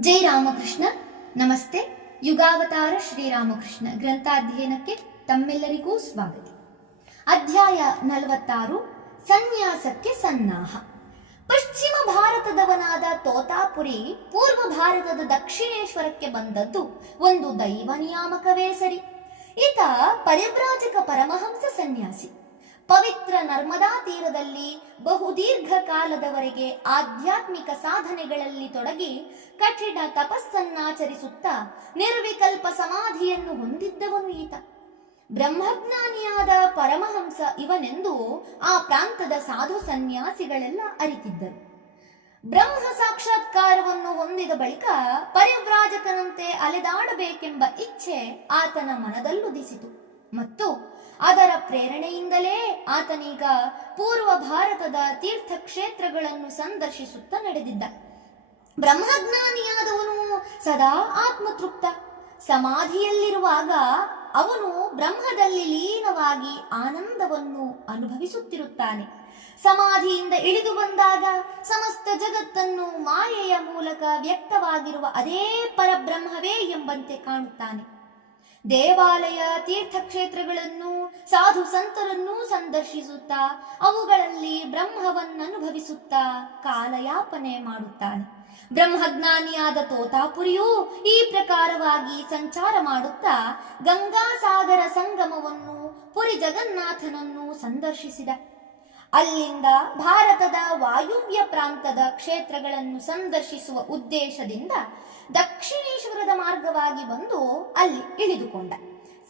ಜೈ ರಾಮಕೃಷ್ಣ. ನಮಸ್ತೆ. ಯುಗಾವತಾರ ಶ್ರೀರಾಮಕೃಷ್ಣ ಗ್ರಂಥಾಧ್ಯಯನಕ್ಕೆ ತಮ್ಮೆಲ್ಲರಿಗೂ ಸ್ವಾಗತ. ಅಧ್ಯಾಯ ನಲವತ್ತಾರು, ಸನ್ಯಾಸಕ್ಕೆ ಸನ್ನಾಹ. ಪಶ್ಚಿಮ ಭಾರತದವನಾದ ತೋತಾಪುರಿ ಪೂರ್ವ ಭಾರತದ ದಕ್ಷಿಣೇಶ್ವರಕ್ಕೆ ಬಂದದ್ದು ಒಂದು ದೈವ ನಿಯಾಮಕವೇ ಸರಿ. ಈತ ಪರಿವ್ರಾಜಕ ಪರಮಹಂಸ ಸನ್ಯಾಸಿ. ಪವಿತ್ರ ನರ್ಮದಾ ತೀರದಲ್ಲಿ ಬಹುದೀರ್ಘ ಕಾಲದವರೆಗೆ ಆಧ್ಯಾತ್ಮಿಕ ಸಾಧನೆಗಳಲ್ಲಿ ತೊಡಗಿ ಕಠಿಣ ತಪಸ್ಸನ್ನಾಚರಿಸುತ್ತಾ ನಿರ್ವಿಕಲ್ಪ ಸಮಾಧಿಯನ್ನು ಹೊಂದಿದ್ದವನು ಈತ. ಬ್ರಹ್ಮಜ್ಞಾನಿಯಾದ ಪರಮಹಂಸ ಇವನೆಂದು ಆ ಪ್ರಾಂತದ ಸಾಧು ಸನ್ಯಾಸಿಗಳೆಲ್ಲ ಅರಿತಿದ್ದರು. ಬ್ರಹ್ಮ ಸಾಕ್ಷಾತ್ಕಾರವನ್ನು ಹೊಂದಿದ ಬಳಿಕ ಪರಿವ್ರಾಜಕನಂತೆ ಅಲೆದಾಡಬೇಕೆಂಬ ಇಚ್ಛೆ ಆತನ ಮನದಲ್ಲುದಿಸಿತು. ಮತ್ತು ಅದರ ಪ್ರೇರಣೆಯಿಂದಲೇ ಆತನೀಗ ಪೂರ್ವ ಭಾರತದ ತೀರ್ಥಕ್ಷೇತ್ರಗಳನ್ನು ಸಂದರ್ಶಿಸುತ್ತಾ ನಡೆದಿದ್ದ. ಬ್ರಹ್ಮಜ್ಞಾನಿಯಾದವನು ಸದಾ ಆತ್ಮತೃಪ್ತ. ಸಮಾಧಿಯಲ್ಲಿರುವಾಗ ಅವನು ಬ್ರಹ್ಮದಲ್ಲಿ ಲೀನವಾಗಿ ಆನಂದವನ್ನು ಅನುಭವಿಸುತ್ತಿರುತ್ತಾನೆ. ಸಮಾಧಿಯಿಂದ ಇಳಿದು ಬಂದಾಗ ಸಮಸ್ತ ಜಗತ್ತನ್ನು ಮಾಯೆಯ ಮೂಲಕ ವ್ಯಕ್ತವಾಗಿರುವ ಅದೇ ಪರಬ್ರಹ್ಮವೇ ಎಂಬಂತೆ ಕಾಣುತ್ತಾನೆ. ದೇವಾಲಯ ತೀರ್ಥಕ್ಷೇತ್ರಗಳನ್ನು ಸಾಧು ಸಂತರನ್ನು ಸಂದರ್ಶಿಸುತ್ತಾ, ಅವುಗಳಲ್ಲಿ ಬ್ರಹ್ಮವನ್ನನುಭವಿಸುತ್ತಾ ಕಾಲಯಾಪನೆ ಮಾಡುತ್ತಾನೆ ಬ್ರಹ್ಮಜ್ಞಾನಿಯಾದ ತೋತಾಪುರಿಯೂ ಈ ಪ್ರಕಾರವಾಗಿ ಸಂಚಾರ ಮಾಡುತ್ತಾ, ಗಂಗಾಸಾಗರ ಸಂಗಮವನ್ನು ಪುರಿ ಜಗನ್ನಾಥನನ್ನು ಸಂದರ್ಶಿಸಿದ. ಅಲ್ಲಿಂದ ಭಾರತದ ವಾಯುವ್ಯ ಪ್ರಾಂತದ ಕ್ಷೇತ್ರಗಳನ್ನು ಸಂದರ್ಶಿಸುವ ಉದ್ದೇಶದಿಂದ ದಕ್ಷಿಣೇಶ್ವರದ ಮಾರ್ಗವಾಗಿ ಬಂದು ಅಲ್ಲಿ ಇಳಿದುಕೊಂಡ.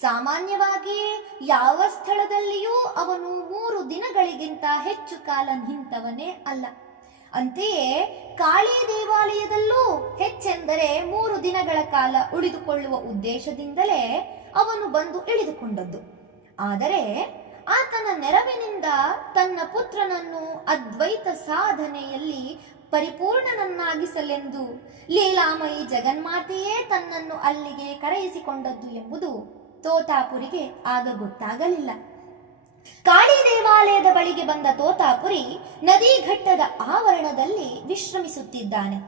ಸಾಮಾನ್ಯವಾಗಿ ಯಾವ ಸ್ಥಳದಲ್ಲಿಯೂ ಅವನು ಮೂರು ದಿನಗಳಿಗಿಂತ ಹೆಚ್ಚು ಕಾಲ ನಿಂತವನೇ ಅಲ್ಲ. ಅಂತೆಯೇ ಕಾಳಿ ದೇವಾಲಯದಲ್ಲೂ ಹೆಚ್ಚೆಂದರೆ ಮೂರು ದಿನಗಳ ಕಾಲ ಉಳಿದುಕೊಳ್ಳುವ ಉದ್ದೇಶದಿಂದಲೇ ಅವನು ಬಂದು ಇಳಿದುಕೊಂಡದ್ದು. ಆದರೆ ಆತನ ನೆರವಿನಿಂದ ತನ್ನ ಪುತ್ರನನ್ನು ಅದ್ವೈತ ಸಾಧನೆಯಲ್ಲಿ ಪರಿಪೂರ್ಣನನ್ನಾಗಿಸಲೆಂದು ಲೀಲಾಮಯಿ ಜಗನ್ಮಾತೆಯೇ ತನ್ನನ್ನು ಅಲ್ಲಿಗೆ ಕರೆಯಿಸಿಕೊಂಡದ್ದು ಎಂಬುದು ತೋತಾಪುರಿಗೆ ಆಗ ಗೊತ್ತಾಗಲಿಲ್ಲ. ಕಾಳಿ ದೇವಾಲಯದ ಬಳಿಗೆ ಬಂದ ತೋತಾಪುರಿ ನದಿ ಘಟ್ಟದ ಆವರಣದಲ್ಲಿ ವಿಶ್ರಮಿಸುತ್ತಿದ್ದಾನೆ.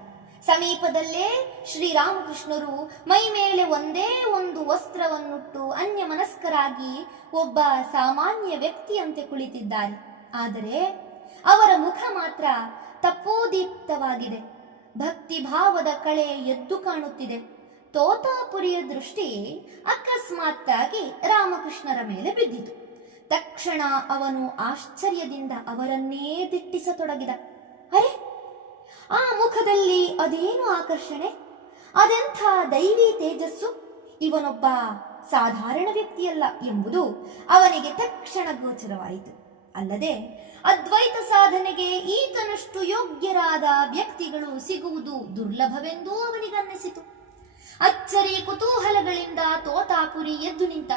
ಸಮೀಪದಲ್ಲೇ ಶ್ರೀರಾಮಕೃಷ್ಣರು ಮೈ ಮೇಲೆ ಒಂದೇ ಒಂದು ವಸ್ತ್ರವನ್ನುಟ್ಟು ಅನ್ಯಮನಸ್ಕರಾಗಿ ಒಬ್ಬ ಸಾಮಾನ್ಯ ವ್ಯಕ್ತಿಯಂತೆ ಕುಳಿತಿದ್ದಾರೆ. ಆದರೆ ಅವರ ಮುಖ ಮಾತ್ರ ತಪ್ಪೋದೀಪ್ತವಾಗಿದೆ ಭಕ್ತಿ ಭಾವದ ಕಳೆ ಎದ್ದು ಕಾಣುತ್ತಿದೆ. ತೋತಾಪುರಿಯ ದೃಷ್ಟಿ ಅಕಸ್ಮಾತ್ತಾಗಿ ರಾಮಕೃಷ್ಣರ ಮೇಲೆ ಬಿದ್ದಿತು. ತಕ್ಷಣ ಅವನು ಆಶ್ಚರ್ಯದಿಂದ ಅವರನ್ನೇ ದಿಟ್ಟಿಸತೊಡಗಿದ. ಅರೆ, ಆ ಮುಖದಲ್ಲಿ ಅದೇನು ಆಕರ್ಷಣೆ? ಅದೆಂಥ ದೈವಿ ತೇಜಸ್ಸು? ಇವನೊಬ್ಬ ಸಾಧಾರಣ ವ್ಯಕ್ತಿಯಲ್ಲ ಎಂಬುದು ಅವನಿಗೆ ತಕ್ಷಣ ಗೋಚರವಾಯಿತು. ಅಲ್ಲದೆ ಅದ್ವೈತ ಸಾಧನೆಗೆ ಈತನಷ್ಟು ಯೋಗ್ಯರಾದ ವ್ಯಕ್ತಿಗಳು ಸಿಗುವುದು ದುರ್ಲಭವೆಂದೂ ಅವನಿಗನ್ನಿಸಿತು. ಅಚ್ಚರಿ ಕುತೂಹಲಗಳಿಂದ ತೋತಾಪುರಿ ಎದ್ದು ನಿಂತ.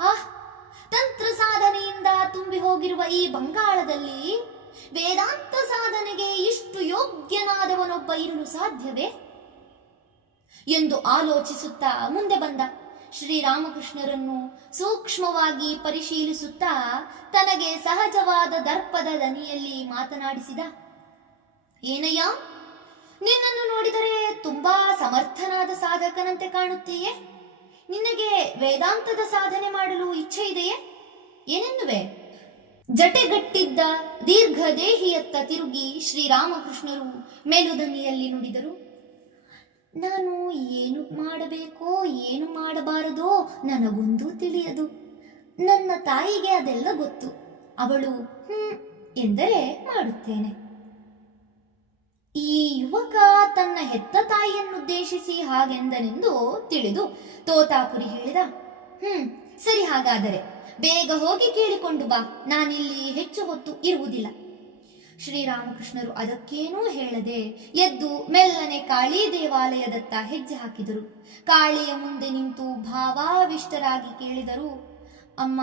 ಆಹ್, ತಂತ್ರ ಸಾಧನೆಯಿಂದ ತುಂಬಿ ಹೋಗಿರುವ ಈ ಬಂಗಾಳದಲ್ಲಿ ವೇದಾಂತ ಸಾಧನೆಗೆ ಇಷ್ಟು ಯೋಗ್ಯನಾದವನೊಬ್ಬ ಇರಲು ಸಾಧ್ಯವೇ? ಎಂದು ಆಲೋಚಿಸುತ್ತಾ ಮುಂದೆ ಬಂದ. ಶ್ರೀರಾಮಕೃಷ್ಣರನ್ನು ಸೂಕ್ಷ್ಮವಾಗಿ ಪರಿಶೀಲಿಸುತ್ತಾ ತನಗೆ ಸಹಜವಾದ ದರ್ಪದ ದನಿಯಲ್ಲಿ ಮಾತನಾಡಿಸಿದ, ಏನಯ್ಯ, ನಿನ್ನನ್ನು ನೋಡಿದರೆ ತುಂಬಾ ಸಮರ್ಥನಾದ ಸಾಧಕನಂತೆ ಕಾಣುತ್ತೀಯೇ? ನಿನಗೆ ವೇದಾಂತದ ಸಾಧನೆ ಮಾಡಲು ಇಚ್ಛೆ ಇದೆಯೇ ಏನೆನ್ನುವೆ? ಜಟೆಗಟ್ಟಿದ್ದ ದೀರ್ಘ ದೇಹಿಯತ್ತ ತಿರುಗಿ ಶ್ರೀರಾಮಕೃಷ್ಣರು ಮೇಲುದನಿಯಲ್ಲಿ ನುಡಿದರು. ನಾನು ಏನು ಮಾಡಬೇಕೋ, ಏನು ಮಾಡಬಾರದೋ ನನಗೊಂದೂ ತಿಳಿಯದು. ನನ್ನ ತಾಯಿಗೆ ಅದೆಲ್ಲ ಗೊತ್ತು. ಅವಳು ಹ್ಮ್ ಎಂದರೆ ಮಾಡುತ್ತೇನೆ. ಈ ಯುವಕ ತನ್ನ ಹೆತ್ತ ತಾಯಿಯನ್ನುದ್ದೇಶಿಸಿ ಹಾಗೆಂದನೆಂದು ತಿಳಿದು ತೋತಾಪುರಿ ಹೇಳಿದ, ಹ್ಮ್, ಸರಿ ಹಾಗಾದರೆ, ಬೇಗ ಹೋಗಿ ಕೇಳಿಕೊಂಡು ಬಾ. ನಾನಿಲ್ಲಿ ಹೆಚ್ಚು ಹೊತ್ತು ಇರುವುದಿಲ್ಲ. ಶ್ರೀರಾಮಕೃಷ್ಣರು ಅದಕ್ಕೇನೂ ಹೇಳದೆ ಎದ್ದು ಮೆಲ್ಲನೆ ಕಾಳಿ ದೇವಾಲಯದತ್ತ ಹೆಜ್ಜೆ ಹಾಕಿದರು. ಕಾಳಿಯ ಮುಂದೆ ನಿಂತು ಭಾವಾವಿಷ್ಟರಾಗಿ ಕೇಳಿದರು, ಅಮ್ಮ,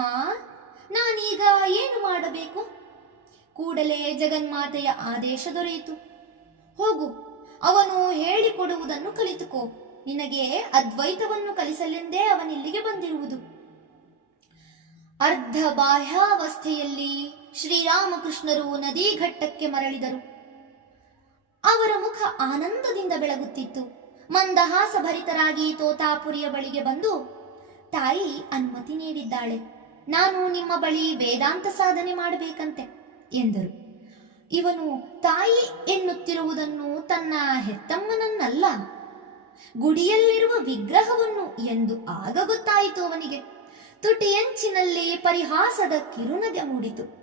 ನಾನೀಗ ಏನು ಮಾಡಬೇಕು? ಕೂಡಲೇ ಜಗನ್ಮಾತೆಯ ಆದೇಶ ದೊರೆಯಿತು. ಹೋಗು, ಅವನು ಹೇಳಿಕೊಡುವುದನ್ನು ಕಲಿತುಕೋ. ನಿನಗೆ ಅದ್ವೈತವನ್ನು ಕಲಿಸಲೆಂದೇ ಅವನಿಲ್ಲಿಗೆ ಬಂದಿರುವುದು. ಅರ್ಧ ಬಾಹ್ಯಾವಸ್ಥೆಯಲ್ಲಿ ಶ್ರೀರಾಮಕೃಷ್ಣರು ನದಿ ಘಟ್ಟಕ್ಕೆ ಮರಳಿದರು. ಅವರ ಮುಖ ಆನಂದದಿಂದ ಬೆಳಗುತ್ತಿತ್ತು. ಮಂದಹಾಸ ಭರಿತರಾಗಿ ತೋತಾಪುರಿಯ ಬಳಿಗೆ ಬಂದು, ತಾಯಿ, ಅನುಮತಿ ನೀಡಿದ್ದಾಳೆ. ನಾನು ನಿಮ್ಮ ಬಳಿ ವೇದಾಂತ ಸಾಧನೆ ಮಾಡಬೇಕಂತೆ, ಎಂದರು. ಇವನು ತಾಯಿ ಎನ್ನುತ್ತಿರುವುದನ್ನು ತನ್ನ ಹೆತ್ತಮ್ಮನನ್ನಲ್ಲ, ಗುಡಿಯಲ್ಲಿರುವ ವಿಗ್ರಹವನ್ನು ಎಂದು ಆಗ ಗೊತ್ತಾಯಿತು ಅವನಿಗೆ. ತುಟಿಯಂಚಿನಲ್ಲಿ ಪರಿಹಾಸದ ಕಿರುನಗೆ ಮೂಡಿತು.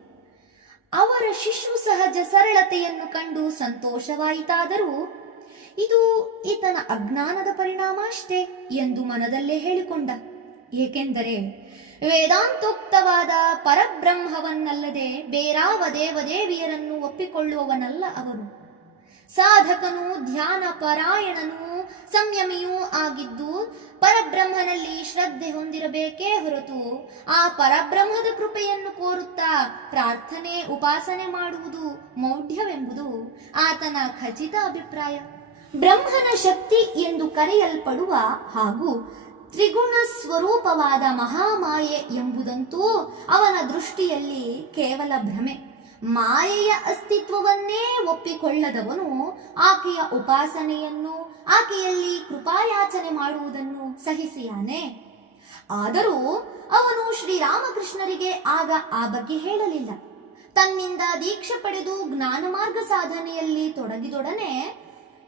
ಅವರ ಶಿಶು ಸಹಜ ಸರಳತೆಯನ್ನು ಕಂಡು ಸಂತೋಷವಾಯಿತಾದರೂ, ಇದು ಈತನ ಅಜ್ಞಾನದ ಪರಿಣಾಮ ಅಷ್ಟೇ ಎಂದು ಮನದಲ್ಲೇ ಹೇಳಿಕೊಂಡ. ಏಕೆಂದರೆ, ವೇದಾಂತೋಕ್ತವಾದ ಪರಬ್ರಹ್ಮವನ್ನಲ್ಲದೆ ಬೇರಾವ ದೇವದೇವಿಯರನ್ನು ಒಪ್ಪಿಕೊಳ್ಳುವವನಲ್ಲ ಅವನು ಸಾಧಕನು ಧ್ಯಾನ ಪರಾಯಣನು ಸಂಯಮಿಯೂ ಆಗಿದ್ದು ಪರಬ್ರಹ್ಮನಲ್ಲಿ ಶ್ರದ್ಧೆ ಹೊಂದಿರಬೇಕೇ ಹೊರತು ಆ ಪರಬ್ರಹ್ಮದ ಕೃಪೆಯನ್ನು ಕೋರುತ್ತಾ ಪ್ರಾರ್ಥನೆ ಉಪಾಸನೆ ಮಾಡುವುದು ಮೌಢ್ಯವೆಂಬುದು ಆತನ ಖಚಿತ ಅಭಿಪ್ರಾಯ. ಬ್ರಹ್ಮನ ಶಕ್ತಿ ಎಂದು ಕರೆಯಲ್ಪಡುವ ಹಾಗೂ ತ್ರಿಗುಣ ಸ್ವರೂಪವಾದ ಮಹಾಮಾಯೆ ಎಂಬುದಂತೂ ಅವನ ದೃಷ್ಟಿಯಲ್ಲಿ ಕೇವಲ ಭ್ರಮೆ. ಮಾಯೆಯ ಅಸ್ತಿತ್ವವನ್ನೇ ಒಪ್ಪಿಕೊಳ್ಳದವನು ಆಕೆಯ ಉಪಾಸನೆಯನ್ನು, ಆಕೆಯಲ್ಲಿ ಕೃಪಾಯಾಚನೆ ಮಾಡುವುದನ್ನು ಸಹಿಸಿಯಾನೆ. ಆದರೂ ಅವನು ಶ್ರೀರಾಮಕೃಷ್ಣರಿಗೆ ಆಗ ಆ ಬಗ್ಗೆ ಹೇಳಲಿಲ್ಲ. ತನ್ನಿಂದ ದೀಕ್ಷೆ ಪಡೆದು ಜ್ಞಾನ ಮಾರ್ಗ ಸಾಧನೆಯಲ್ಲಿ ತೊಡಗಿದೊಡನೆ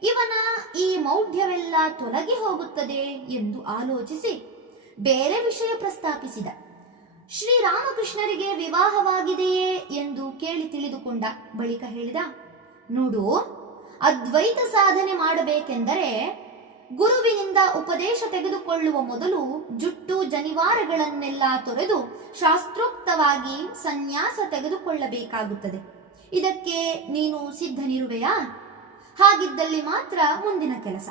ಇವನ ಈ ಮೌಢ್ಯವೆಲ್ಲ ತೊಲಗಿ ಹೋಗುತ್ತದೆ ಎಂದು ಆಲೋಚಿಸಿ ಬೇರೆ ವಿಷಯ ಪ್ರಸ್ತಾಪಿಸಿದ. ಶ್ರೀರಾಮಕೃಷ್ಣರಿಗೆ ವಿವಾಹವಾಗಿದೆಯೇ ಎಂದು ಕೇಳಿ ತಿಳಿದುಕೊಂಡ ಬಳಿಕ ಹೇಳಿದ, ನೋಡು, ಅದ್ವೈತ ಸಾಧನೆ ಮಾಡಬೇಕೆಂದರೆ ಗುರುವಿನಿಂದ ಉಪದೇಶ ತೆಗೆದುಕೊಳ್ಳುವ ಮೊದಲು ಜುಟ್ಟು ಜನಿವಾರಗಳನ್ನೆಲ್ಲ ತೊರೆದು ಶಾಸ್ತ್ರೋಕ್ತವಾಗಿ ಸನ್ಯಾಸ ತೆಗೆದುಕೊಳ್ಳಬೇಕಾಗುತ್ತದೆ. ಇದಕ್ಕೆ ನೀನು ಸಿದ್ಧನಿರುವೆಯಾ? ಹಾಗಿದ್ದಲ್ಲಿ ಮಾತ್ರ ಮುಂದಿನ ಕೆಲಸ.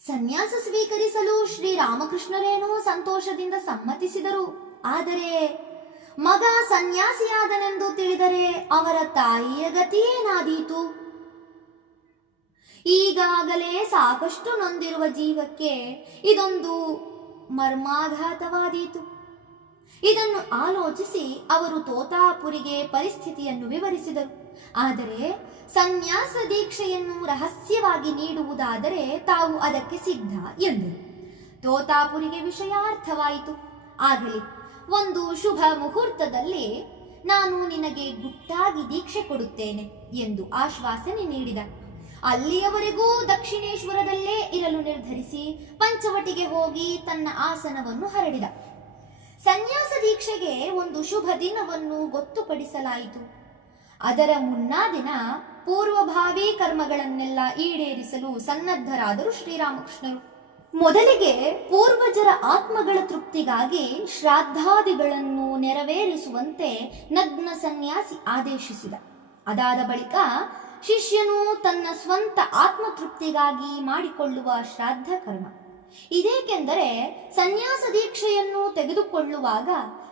ಸನ್ಯಾಸ ಸ್ವೀಕರಿಸಲು ಶ್ರೀರಾಮಕೃಷ್ಣರೇನೋ ಸಂತೋಷದಿಂದ ಸಮ್ಮತಿಸಿದರು. ಆದರೆ ಮಗ ಸನ್ಯಾಸಿಯಾದನೆಂದು ತಿಳಿದರೆ ಅವರ ತಾಯಿಯ ಗತಿಯೇನಾದೀತು ಈಗಾಗಲೇ ಸಾಕಷ್ಟು ನೊಂದಿರುವ ಜೀವಕ್ಕೆ ಇದೊಂದು ಮರ್ಮಾಘಾತವಾದೀತು. ಇದನ್ನು ಆಲೋಚಿಸಿ ಅವರು ತೋತಾಪುರಿಗೆ ಪರಿಸ್ಥಿತಿಯನ್ನು ವಿವರಿಸಿದರು. ಆದರೆ ಸನ್ಯಾಸ ದೀಕ್ಷೆಯನ್ನು ರಹಸ್ಯವಾಗಿ ನೀಡುವುದಾದರೆ ತಾವು ಅದಕ್ಕೆ ಸಿದ್ಧ ಎಂದರು ತೋತಾಪುರಿಗೆ ವಿಷಯ ಅರ್ಥವಾಯಿತು ಆಗಲಿ, ಒಂದು ಶುಭ ಮುಹೂರ್ತದಲ್ಲಿ ನಾನು ನಿನಗೆ ಗುಟ್ಟಾಗಿ ದೀಕ್ಷೆ ಕೊಡುತ್ತೇನೆ, ಎಂದು ಆಶ್ವಾಸನೆ ನೀಡಿದ. ಅಲ್ಲಿಯವರೆಗೂ ದಕ್ಷಿಣೇಶ್ವರದಲ್ಲೇ ಇರಲು ನಿರ್ಧರಿಸಿ ಪಂಚವಟಿಗೆ ಹೋಗಿ ತನ್ನ ಆಸನವನ್ನು ಹರಡಿದ. ಸನ್ಯಾಸ ದೀಕ್ಷೆಗೆ ಒಂದು ಶುಭ ದಿನವನ್ನು ಗೊತ್ತುಪಡಿಸಲಾಯಿತು. ಅದರ ಮುನ್ನಾ ದಿನ ಪೂರ್ವಭಾವಿ ಕರ್ಮಗಳನ್ನೆಲ್ಲ ಈಡೇರಿಸಲು ಸನ್ನದ್ಧರಾದರು ಶ್ರೀರಾಮಕೃಷ್ಣರು. ಮೊದಲಿಗೆ ಪೂರ್ವಜರ ಆತ್ಮಗಳ ತೃಪ್ತಿಗಾಗಿ ಶ್ರಾದ್ದಾದಿಗಳನ್ನು ನೆರವೇರಿಸುವಂತೆ ನಗ್ನ ಸನ್ಯಾಸಿ ಆದೇಶಿಸಿದ. ಅದಾದ ಬಳಿಕ ಶಿಷ್ಯನು ತನ್ನ ಸ್ವಂತ ಆತ್ಮತೃಪ್ತಿಗಾಗಿ ಮಾಡಿಕೊಳ್ಳುವ ಶ್ರಾದ್ದ ಕರ್ಮ. ಇದೇಕೆಂದರೆ ಸನ್ಯಾಸ ದೀಕ್ಷೆಯನ್ನು ತೆಗೆದುಕೊಳ್ಳುವಾಗ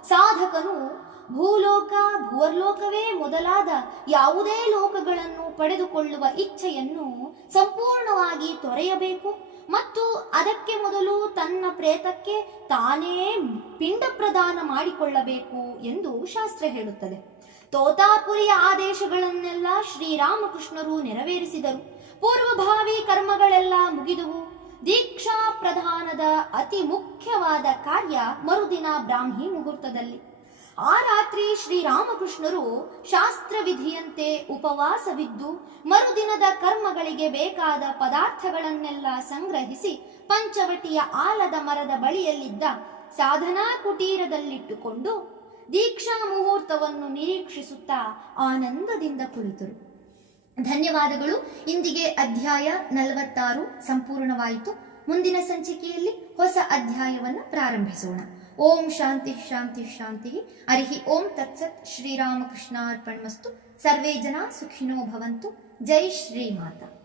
ಸಾಧಕನು ಭೂಲೋಕ, ಭುವರ್ಲೋಕವೇ ಮೊದಲಾದ ಯಾವುದೇ ಲೋಕಗಳನ್ನು ಪಡೆದುಕೊಳ್ಳುವ ಇಚ್ಛೆಯನ್ನು ಸಂಪೂರ್ಣವಾಗಿ ತೊರೆಯಬೇಕು ಮತ್ತು ಅದಕ್ಕೆ ಮೊದಲು ತನ್ನ ಪ್ರೇತಕ್ಕೆ ತಾನೇ ಪಿಂಡ ಪ್ರದಾನ ಮಾಡಿಕೊಳ್ಳಬೇಕು ಎಂದು ಶಾಸ್ತ್ರ ಹೇಳುತ್ತದೆ. ತೋತಾಪುರಿಯ ಆದೇಶಗಳನ್ನೆಲ್ಲ ಶ್ರೀರಾಮಕೃಷ್ಣರು ನೆರವೇರಿಸಿದರು. ಪೂರ್ವಭಾವಿ ಕರ್ಮಗಳೆಲ್ಲ ಮುಗಿದುವು. ದೀಕ್ಷಾ ಪ್ರಧಾನದ ಅತಿ ಮುಖ್ಯವಾದ ಕಾರ್ಯ ಮರುದಿನ ಬ್ರಾಹ್ಮಿ ಮುಹೂರ್ತದಲ್ಲಿ. ಆ ರಾತ್ರಿ ಶ್ರೀರಾಮಕೃಷ್ಣರು ಶಾಸ್ತ್ರವಿಧಿಯಂತೆ ಉಪವಾಸವಿದ್ದು, ಮರುದಿನದ ಕರ್ಮಗಳಿಗೆ ಬೇಕಾದ ಪದಾರ್ಥಗಳನ್ನೆಲ್ಲ ಸಂಗ್ರಹಿಸಿ ಪಂಚವಟಿಯ ಆಲದ ಮರದ ಬಳಿಯಲ್ಲಿದ್ದ ಸಾಧನಾ ಕುಟೀರದಲ್ಲಿಟ್ಟುಕೊಂಡು ದೀಕ್ಷಾ ಮುಹೂರ್ತವನ್ನು ನಿರೀಕ್ಷಿಸುತ್ತಾ ಆನಂದದಿಂದ ಕುಳಿತರು. ಧನ್ಯವಾದಗಳು. ಇಂದಿಗೆ ಅಧ್ಯಾಯ ನಲವತ್ತಾರು ಸಂಪೂರ್ಣವಾಯಿತು. ಮುಂದಿನ ಸಂಚಿಕೆಯಲ್ಲಿ ಹೊಸ ಅಧ್ಯಾಯವನ್ನು ಪ್ರಾರಂಭಿಸೋಣ. ಓಂ ಶಾಂತಿ ಶಾಂತಿ ಶಾಂತಿ. ಹರಿಹಿ ಓಂ ತತ್ಸತ್ ಶ್ರೀರಾಮಕೃಷ್ಣಾರ್ಪಣಮಸ್ತು ಸರ್ವೇ ಜನ ಸುಖಿನೋ ಭವಂತು. ಜೈ ಶ್ರೀಮಾತಾ